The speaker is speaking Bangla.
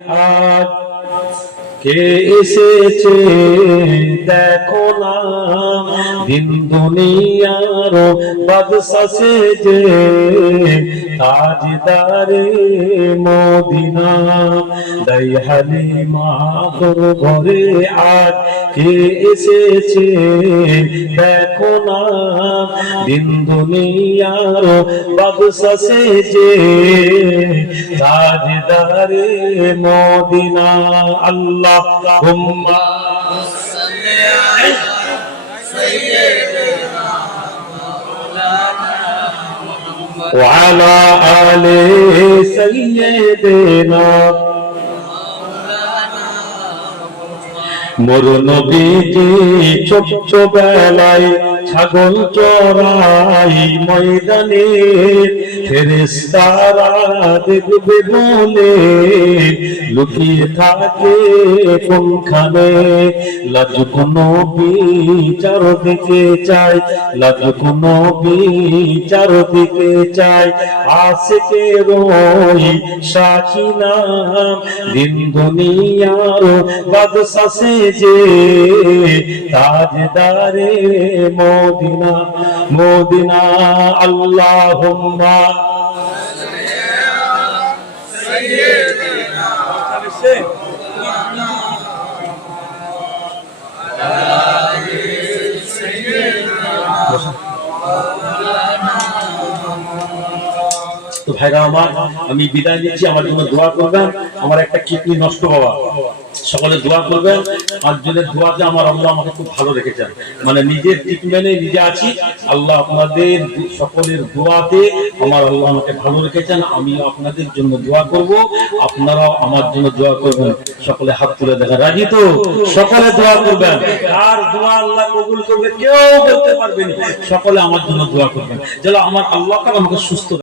আজ কে এসেছে দেখো না? দিন দুনিয়ার বাদশা সেজে তাজদারে মদিনা। দাই হালিমা ঘরে আজ কে এসেছে দেখো না। দিন দুনিয়ার বাদশা সেজে তাজদারে মদিনা। আল্লাহ হুম্মা وعلى آل سيدنا মোর নবীজি ছোট্ট বেলায় ছাগল চড়াই ময়দানে ফেরেস্তারা দেখবে বলে, লুকিয়ে থাকে কোনখানে? লাজুক নবী চারদিকে চাই লাজুক নবী চারদিকে চাই আশিকে রই সাকিনা দিন দুনিয়ার বাদশা সেজে, তাজদারে মদিনা মদিনা, আল্লাহুম্মা। তো ভাইরা আমার, আমি বিদায় নিচ্ছি, আমার জন্য দোয়া করবেন। আমার একটা কিডনি নষ্ট হওয়া। সকলে দোয়া করবেন। জনের দোয়াতে আমার আল্লাহ আমাকে খুব ভালো রেখেছেন। মানে নিজের ট্রিটমেন্টে নিজে আছি। আল্লাহ আপনাদের সকলের দোয়াতে আমার আল্লাহ আমাকে ভালো রেখেছেন। আমি আপনাদের জন্য দোয়া করব। আপনারাও আমার জন্য দোয়া করবেন। সকলে হাত তুলে দেখা। রাজি তো? সকলে দোয়া করবেন। আর দোয়া আল্লাহ কবুল করবে, কেউ বলতে পারবেন সকলে আমার জন্য দোয়া করবেন। যেন আমার আল্লাহ আমাকে সুস্থ